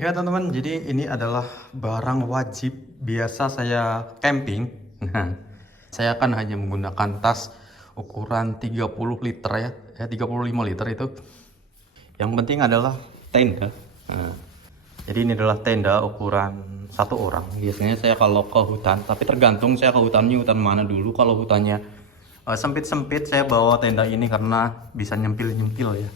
Ya teman-teman, jadi ini adalah barang wajib biasa saya camping. Nah, saya kan hanya menggunakan tas ukuran 30 liter ya 35 liter itu. Yang penting adalah tenda. Nah, jadi ini adalah tenda ukuran satu orang. Biasanya saya kalau ke hutan, tapi tergantung saya ke hutannya hutan mana dulu. Kalau hutannya sempit-sempit, saya bawa tenda ini karena bisa nyempil-nyempil ya.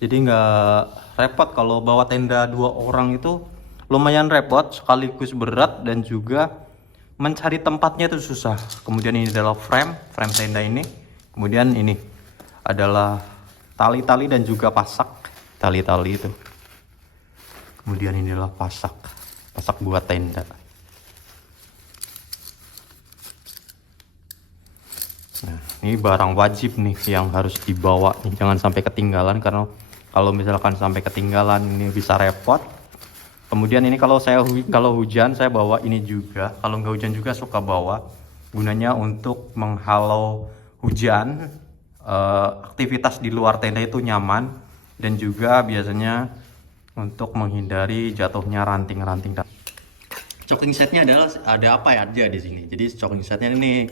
Jadi nggak repot. Kalau bawa tenda dua orang itu lumayan repot, sekaligus berat dan juga mencari tempatnya itu susah. Kemudian ini adalah frame tenda ini. Kemudian ini adalah tali-tali dan juga pasak, tali-tali itu. Kemudian ini adalah pasak buat tenda. Nah, ini barang wajib nih yang harus dibawa nih. Jangan sampai ketinggalan, karena kalau misalkan sampai ketinggalan ini bisa repot. Kemudian ini kalau hujan saya bawa ini juga. Kalau nggak hujan juga suka bawa. Gunanya untuk menghalau hujan. Aktivitas di luar tenda itu nyaman, dan juga biasanya untuk menghindari jatuhnya ranting-ranting. Choking setnya adalah ada apa ya aja di sini. Jadi choking setnya ini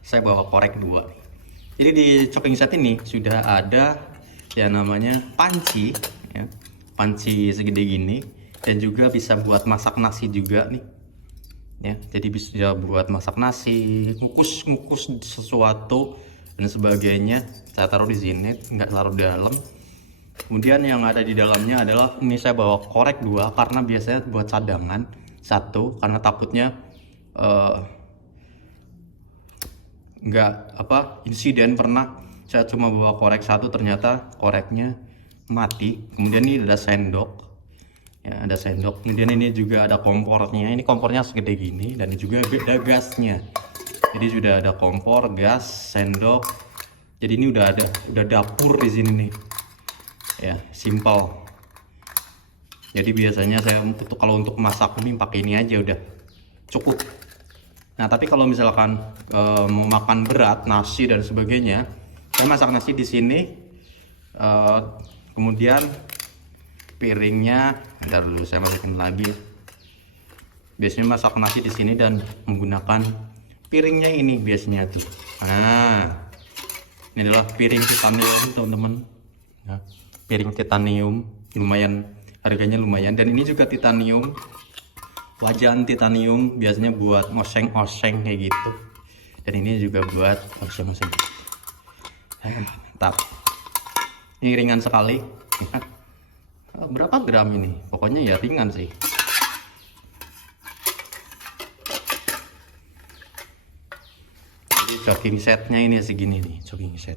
saya bawa korek 2. Jadi di choking set ini sudah ada yang namanya panci ya. Panci segede gini, dan juga bisa buat masak nasi juga nih. Ya, jadi bisa buat masak nasi, ngukus sesuatu dan sebagainya. Saya taruh di sini, nggak terlalu dalam. Kemudian yang ada di dalamnya adalah ini saya bawa korek 2 karena biasanya buat cadangan. 1 karena takutnya insiden pernah saya cuma bawa korek 1 ternyata koreknya mati. Kemudian ini ada sendok ya, ada sendok. Kemudian ini juga ada kompornya. Ini kompornya segede gini, dan juga ada gasnya. Jadi sudah ada kompor, gas, sendok. Jadi ini udah dapur di sini nih ya, simpel. Jadi biasanya saya kalau untuk masak mie pakai ini aja udah cukup. Nah, tapi kalau misalkan mau makan berat, nasi dan sebagainya, saya masak nasi di sini. Kemudian piringnya, ntar dulu saya masukin lagi. Biasanya masak nasi di sini dan menggunakan piringnya ini biasanya tuh. Nah, ini adalah piring titanium teman-teman. Nah, piring titanium lumayan, harganya lumayan, dan ini juga titanium. Wajan titanium biasanya buat oseng-oseng kayak gitu, dan ini juga buat oseng-oseng. Mantap. Ini ringan sekali. Berapa gram ini? Pokoknya ya ringan sih. Jadi choking setnya ini segini nih, choking set.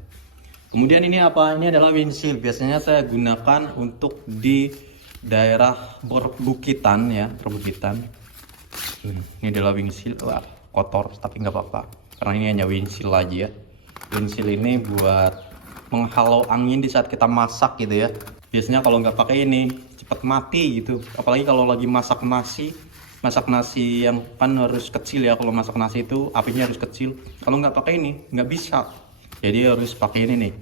Kemudian ini apa? Ini adalah windshield. Biasanya saya gunakan untuk di daerah perbukitan ya, perbukitan. Ini adalah windshield. Wah, kotor tapi nggak apa-apa karena ini hanya windshield aja ya. Windshield ini buat menghalau angin di saat kita masak gitu ya. Biasanya kalau nggak pakai ini cepat mati gitu, apalagi kalau lagi masak nasi yang kan harus kecil ya. Kalau masak nasi itu apinya harus kecil. Kalau nggak pakai ini nggak bisa, jadi harus pakai ini nih.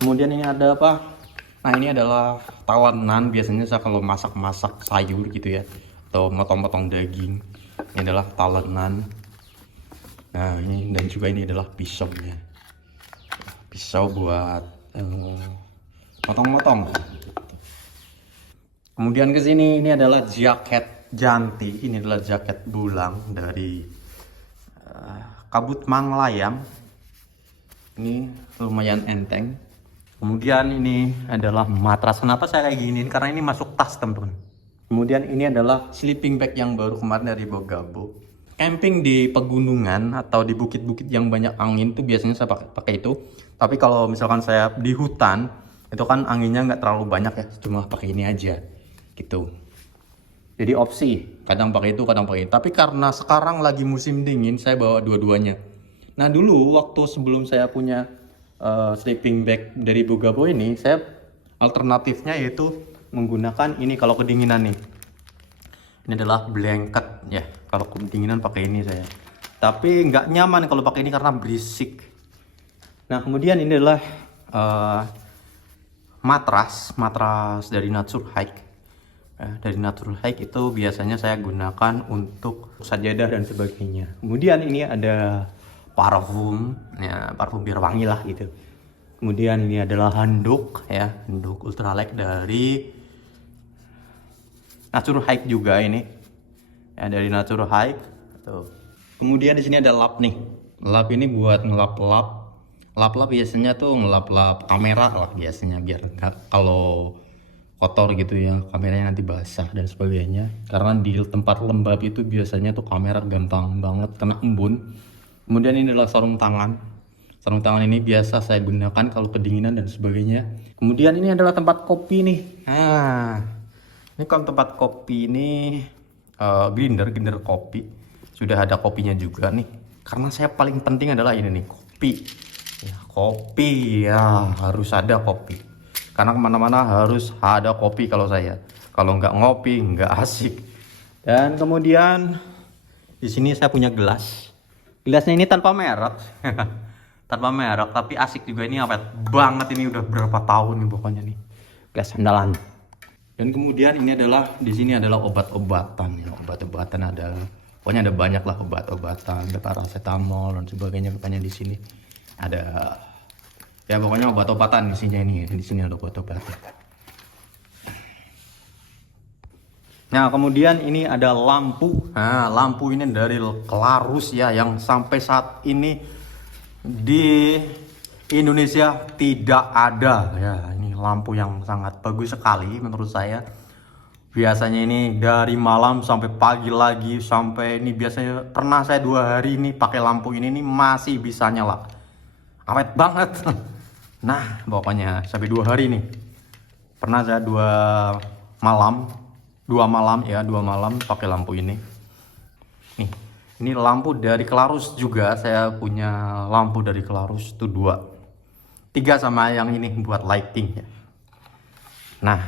Kemudian ini ada apa? Nah, ini adalah talenan. Biasanya saya kalau masak sayur gitu ya, atau motong-motong daging, ini adalah talenan. Nah, ini, dan juga ini adalah pisaunya. Pisau buat motong-motong. Kemudian ke sini, ini adalah jaket janti. Ini adalah jaket bulang dari Kabut Manglayam. Ini lumayan enteng. Kemudian ini adalah matras. Kenapa saya kayak giniin? Karena ini masuk tas teman-teman. Kemudian ini adalah sleeping bag yang baru kemarin dari Bogabo. Camping di pegunungan atau di bukit-bukit yang banyak angin itu biasanya saya pakai itu. Tapi kalau misalkan saya di hutan, itu kan anginnya nggak terlalu banyak ya, cuma pakai ini aja gitu. Jadi opsi, kadang pakai itu, kadang pakai itu. Tapi karena sekarang lagi musim dingin, saya bawa dua-duanya. Nah, dulu waktu sebelum saya punya sleeping bag dari Bogabo ini, saya alternatifnya yaitu menggunakan ini kalau kedinginan nih. Ini adalah blanket ya. Kalau kedinginan pakai ini saya. Tapi nggak nyaman kalau pakai ini karena berisik. Nah, kemudian ini adalah matras dari Nature Hike. Dari Natural Hike itu biasanya saya gunakan untuk sajadah dan sebagainya. Kemudian ini ada parfum, ya parfum biar wangi lah gitu. Kemudian ini adalah handuk ya, handuk ultralight dari Natural Hike juga ini. Ya dari Natural Hike. Tuh. Kemudian di sini ada lap nih. Lap ini buat ngelap-lap. Lap-lap biasanya tuh ngelap-lap kamera lah biasanya biar kalau kotor gitu ya, kameranya nanti basah dan sebagainya. Karena di tempat lembab itu biasanya tuh kamera gampang banget kena embun. Kemudian ini adalah sarung tangan. Sarung tangan ini biasa saya gunakan kalau kedinginan dan sebagainya. Kemudian ini adalah tempat kopi nih. Nah, ini kalau tempat kopi ini grinder kopi. Sudah ada kopinya juga nih. Karena saya paling penting adalah ini nih, kopi. Ya, kopi ya harus ada kopi. Karena kemana-mana harus ada kopi kalau saya. Kalau nggak ngopi nggak asik. Dan kemudian di sini saya punya gelas. Gelasnya ini tanpa merek. Tanpa merek tapi asik juga, ini awet banget, ini udah berapa tahun nih pokoknya nih. Gelas andalan. Dan kemudian ini adalah di sini adalah obat-obatan ya. Obat-obatan ada, pokoknya ada banyak lah obat-obatan, ada paracetamol dan sebagainya pokoknya di sini. Ada ya pokoknya obat-obatan di sini ini. Di sini ada obat-obatan. Nah, kemudian ini ada lampu. Nah, lampu ini dari Clarus ya, yang sampai saat ini di Indonesia tidak ada ya. Ini lampu yang sangat bagus sekali menurut saya. Biasanya ini dari malam sampai pagi lagi, sampai ini biasanya pernah saya 2 hari ini pakai lampu ini nih masih bisa nyala. Awet banget. Nah, pokoknya sampai 2 hari nih. Pernah saya 2 malam pakai lampu ini. Nih, ini lampu dari Clarus juga, saya punya lampu dari Clarus itu 2. 3 sama yang ini buat lighting ya. Nah,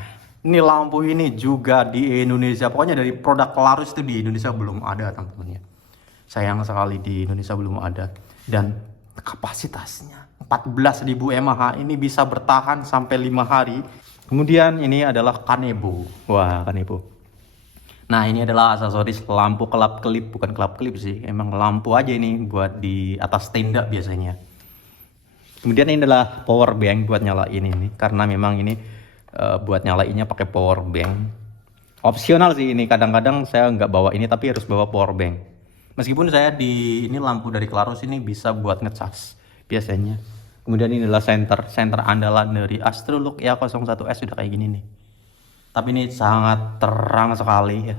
ini lampu ini juga di Indonesia. Pokoknya dari produk Clarus itu di Indonesia belum ada, teman-teman ya. Sayang sekali di Indonesia belum ada. Dan kapasitasnya 14.000 mAh, ini bisa bertahan sampai 5 hari. Kemudian ini adalah Kanebo. Wah, Kanebo. Nah, ini adalah aksesoris lampu kelap-kelip, bukan kelap-kelip sih, emang lampu aja ini buat di atas tenda biasanya. Kemudian ini adalah power bank buat nyalain ini, karena memang ini buat nyalainnya pakai power bank. Opsional sih ini, kadang-kadang saya nggak bawa ini tapi harus bawa power bank. Meskipun saya di ini lampu dari Clarus ini bisa buat ngecas biasanya. Kemudian ini adalah center andalan dari Astrolook EA01S, sudah kayak gini nih. Tapi ini sangat terang sekali ya.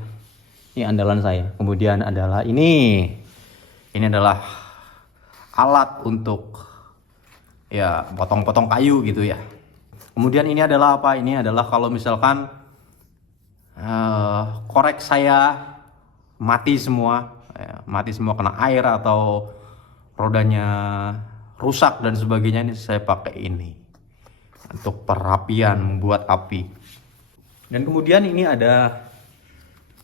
Ini andalan saya. Kemudian adalah ini adalah alat untuk ya potong-potong kayu gitu ya. Kemudian ini adalah apa? Ini adalah kalau misalkan korek saya mati semua kena air atau rodanya rusak dan sebagainya, ini saya pakai ini untuk perapian buat api. Dan kemudian ini ada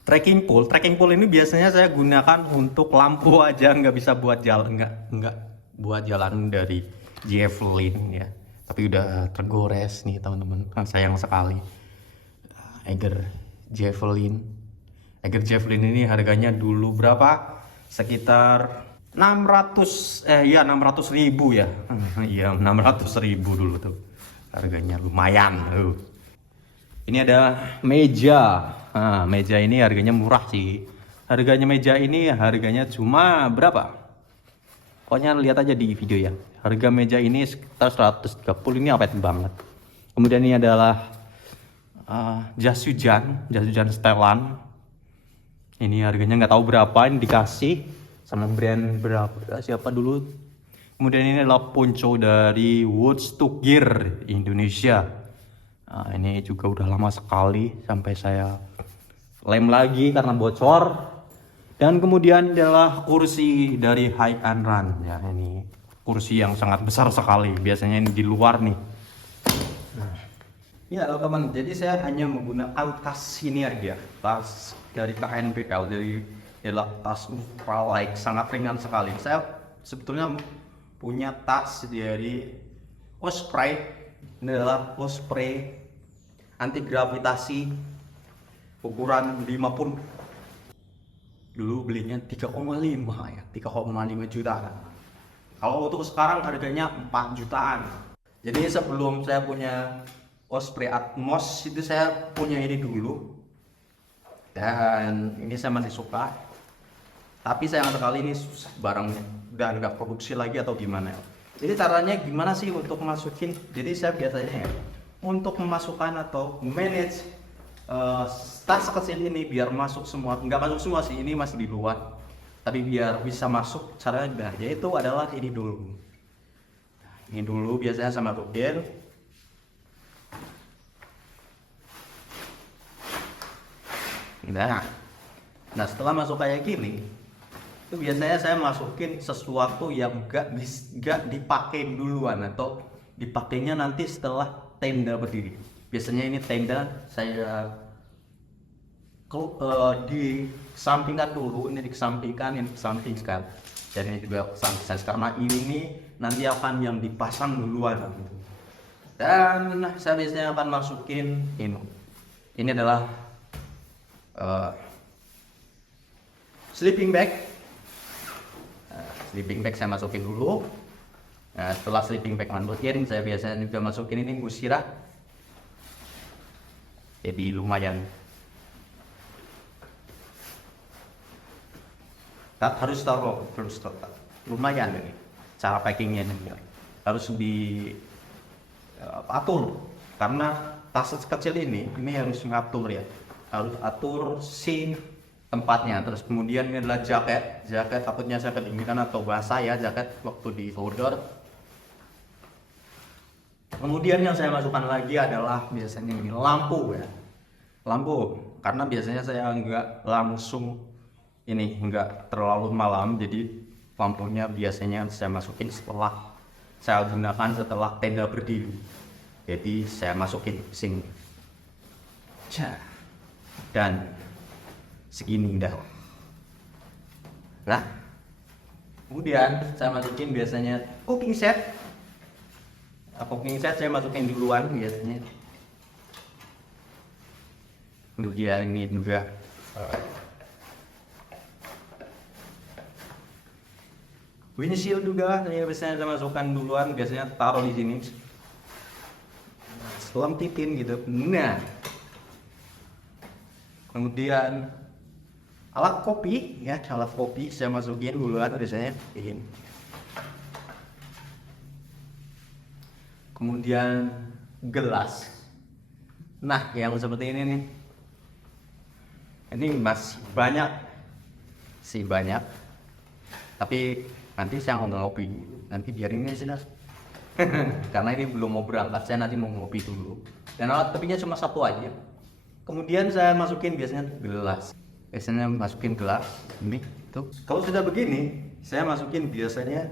trekking pole ini biasanya saya gunakan untuk lampu aja, nggak bisa buat jalan, nggak buat jalan dari Javelin ya, tapi udah tergores nih teman-teman, sayang sekali. Eiger Javelin ini harganya dulu berapa? Sekitar 600.000 ya. Iya, 600.000 dulu tuh. Harganya lumayan tuh. Ini ada meja. Nah, meja ini harganya murah sih. Meja ini harganya cuma berapa? Pokoknya lihat aja di video ya. Harga meja ini sekitar 130, ini awet banget. Kemudian ini adalah jas hujan setelan. Ini harganya nggak tahu berapa, ini dikasih sama brand berapa, siapa dulu. Kemudian ini adalah ponco dari Woodstock Gear Indonesia. Nah, ini juga udah lama sekali sampai saya lem lagi karena bocor. Dan kemudian adalah kursi dari Hike and Run ya, ini kursi yang sangat besar sekali, biasanya ini di luar nih. Nah, ini teman-teman, jadi saya hanya menggunakan tas ini aja, tas dari KNPL, dari adalah tas ultralight, sangat ringan sekali. Saya sebetulnya punya tas dari Osprey, ini adalah Osprey anti gravitasi ukuran 5 pun dulu belinya 3,5 ya, 3,5 juta kan. Kalau untuk sekarang harganya 4 jutaan. Jadi sebelum saya punya Osprey Atmos itu saya punya ini dulu, dan ini saya masih suka. Tapi sayang sekali ini barangnya udah nggak produksi lagi atau gimana ya. Jadi caranya gimana sih untuk masukin? Jadi saya biasanya ya, untuk memasukkan atau manage tas kecil ini biar masuk semua, nggak masuk semua sih, ini masih di luar, tapi biar bisa masuk caranya yaitu adalah ini dulu. Ini dulu biasanya sama masukin. Nah setelah masuk kayak gini, itu biasanya saya masukin sesuatu yang gak dipakai duluan atau dipakainya nanti setelah tenda berdiri. Biasanya ini tenda saya disampingkan dulu, ini dikesampingkan, ini dikesampingkan, dan ini juga kesampingkan karena ini nanti akan yang dipasang duluan. Dan saya biasanya akan masukin ini. Ini adalah sleeping bag. Sleeping bag saya masukin dulu. Nah, setelah sleeping bag masukin, saya biasanya juga masukin ini gusira. Jadi lumayan. Harus taruh, lumayan ini. Cara packingnya ini harus diatur, karena tas kecil ini harus ngatur ya. Harus atur si tempatnya. Terus kemudian ini adalah jaket takutnya saya kedinginan atau basah ya jaket waktu di outdoor. Kemudian yang saya masukkan lagi adalah biasanya ini lampu ya, lampu, karena biasanya saya nggak langsung ini, nggak terlalu malam, jadi lampunya biasanya saya masukin setelah saya gunakan setelah tenda berdiri. Jadi saya masukin ke sini dan segini dah. Nah, kemudian saya masukin biasanya cooking set. Cooking set saya masukin duluan biasanya. Kemudian ini juga windshield juga saya biasanya masukkan duluan, biasanya taruh di sini. Setelah titin gitu. Nah, kemudian alat kopi ya, alat kopi saya masukin duluan biasanya ini. Kemudian gelas. Nah, yang seperti ini nih. Ini masih banyak sih, banyak. Tapi nanti saya mau ngopi. Nanti biarin ini sih. Karena ini belum mau berangkat, saya nanti mau ngopi dulu. Dan alat kopinya cuma satu aja. Kemudian saya masukin biasanya gelas. Biasanya masukin gelas ini tuh. Kalau sudah begini, saya masukin biasanya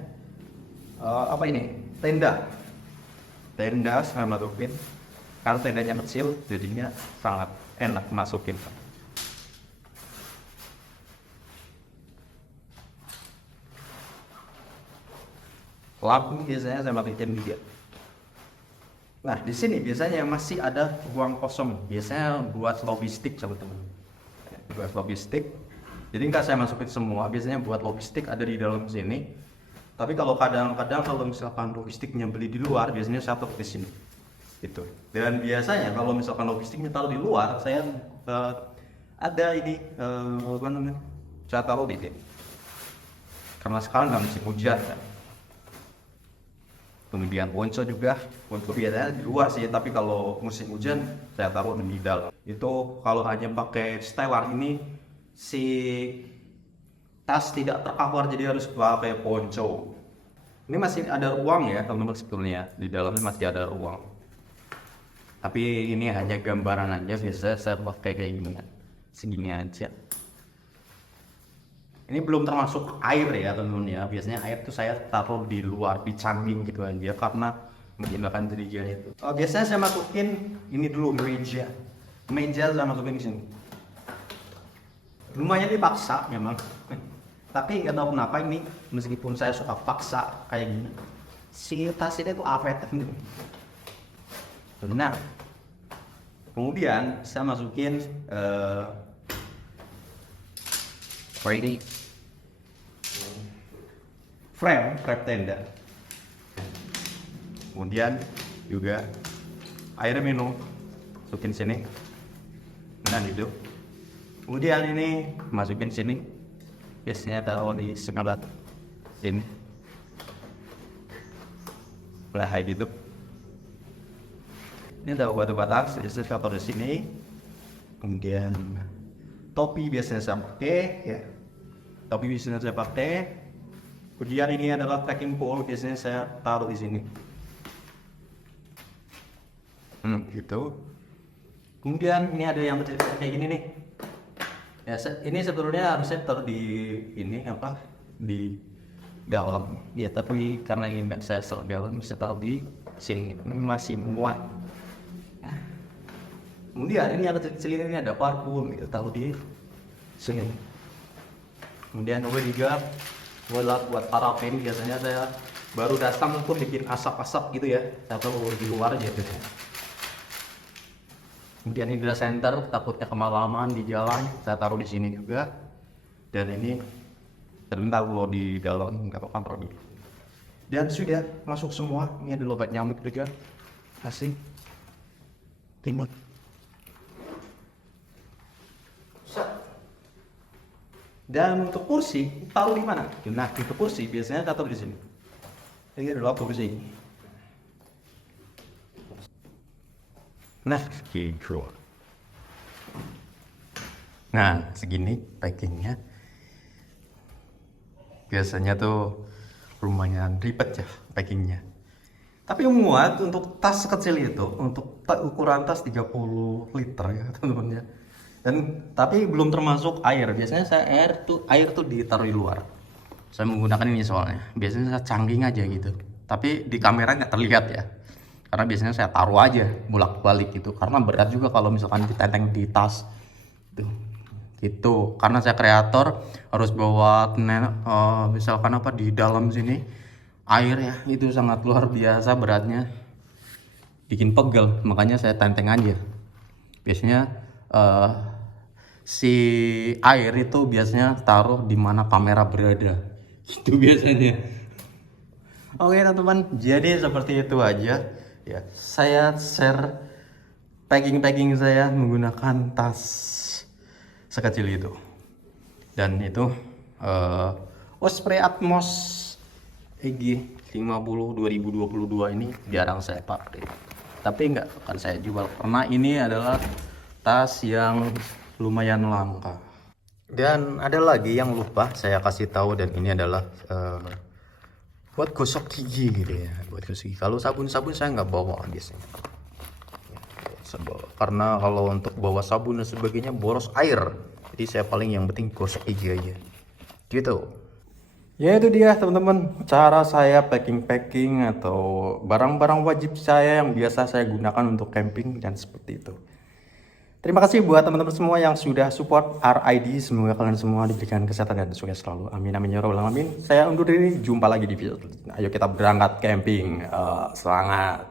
apa ini? Tenda. Tenda saya masukin. Karena tendanya kecil, jadinya sangat enak masukin. Lampu biasanya saya masukin juga. Nah, di sini biasanya masih ada ruang kosong. Biasanya buat logistik, teman-teman. Buat logistik. Jadi nggak saya masukin semua. Biasanya buat logistik ada di dalam sini. Tapi kalau kadang-kadang kalau misalkan logistiknya beli di luar, biasanya saya taruh di sini. Itu. Dan biasanya kalau misalkan logistiknya taruh di luar, saya ada ini apa namanya? Saya taruh di sini. Karena sekarang nggak musim hujan kan. Kemudian ponco juga, ponco biasanya di luar sih, tapi kalau musim hujan saya taruh di dalam. Itu kalau hanya pakai setelan ini si tas tidak tercover, jadi harus pakai ponco. Ini masih ada ruang ya teman-teman, sebetulnya di dalamnya masih ada ruang. Tapi ini hanya gambaran aja, biasanya saya pakai kayak gini, segini aja. Ini belum termasuk air ya teman-teman ya. Biasanya air tuh saya taruh di luar, di samping gitu aja, karena menghilangkan dirinya itu. Biasanya saya masukin ini dulu, meja. Meja saya masukin di sini. Lumayan dipaksa memang. Tapi nggak tahu kenapa ini, meskipun saya suka paksa kayak gini, si tas ini tuh awet. Nah, Kemudian saya masukin frame tenda. Kemudian juga air minum masukin sini. Nah itu. Kemudian ini masukin sini. Biasanya taruh di sebelah sini. Lah gitu. Ini ada obat batak, biasanya saya taruh di sini. Kemudian topi biasanya saya pakai, ya. Topi biasanya saya pakai. Kemudian ini adalah packing bowl, biasanya saya taruh di sini. Gitu. Kemudian ini ada yang kayak gini nih. Ya, ini sebetulnya harusnya taruh di ini apa? Di dalam. Ya, tapi karena ini nggak saya taruh dalam, saya taruh di sini. Ini masih muat. Kemudian ini ada kecil ini ada parfum, kita taruh di sini. Kemudian juga buat parafen, biasanya saya baru datang pun bikin asap-asap gitu ya, atau di luar aja gitu. Kemudian ini adalah center, takutnya kemalaman di jalan, saya taruh di sini juga. Dan ini terbentar kalau di dalam nggak apa-apa dulu. Dan sudah masuk semua. Ini ada obat nyamuk juga, asing, timut. Dan untuk kursi, taruh di mana? Nah, untuk kursi biasanya taruh di sini. Ini adalah kursi. Nah, gitu. Nah, segini packingnya. Biasanya tuh lumayan ribet ya packingnya. Tapi muat untuk tas sekecil itu, untuk ukuran tas 30 liter ya teman-teman ya. Dan tapi belum termasuk air. Biasanya saya air tuh ditaruh di luar. Saya menggunakan ini soalnya. Biasanya saya canggih aja gitu. Tapi di kamera nggak terlihat ya. Karena biasanya saya taruh aja bolak-balik gitu. Karena berat juga kalau misalkan ditenteng di tas. Gitu. Karena saya kreator harus bawa misalkan apa di dalam sini air ya. Itu sangat luar biasa beratnya. Bikin pegel. Makanya saya tenteng aja. Biasanya si air itu biasanya taruh di mana kamera berada. Itu biasanya. Oke teman-teman, jadi seperti itu aja ya. Saya share packing saya menggunakan tas sekecil itu. Dan itu Osprey Atmos EG 50 2022 ini jarang saya pakai. Tapi nggak akan saya jual karena ini adalah tas yang lumayan langka. Dan ada lagi yang lupa saya kasih tahu, dan ini adalah buat gosok gigi gitu ya, buat gosok gigi. Kalau sabun-sabun saya nggak bawa biasanya. Karena kalau untuk bawa sabun dan sebagainya boros air. Jadi saya paling yang penting gosok gigi aja. Gitu. Ya itu dia teman-teman, cara saya packing atau barang-barang wajib saya yang biasa saya gunakan untuk camping dan seperti itu. Terima kasih buat teman-teman semua yang sudah support RID. Semoga kalian semua diberikan kesehatan dan sukses selalu. Amin amin ya rabbal alamin. Saya undur diri, jumpa lagi di video selanjutnya. Ayo kita berangkat camping. Semangat.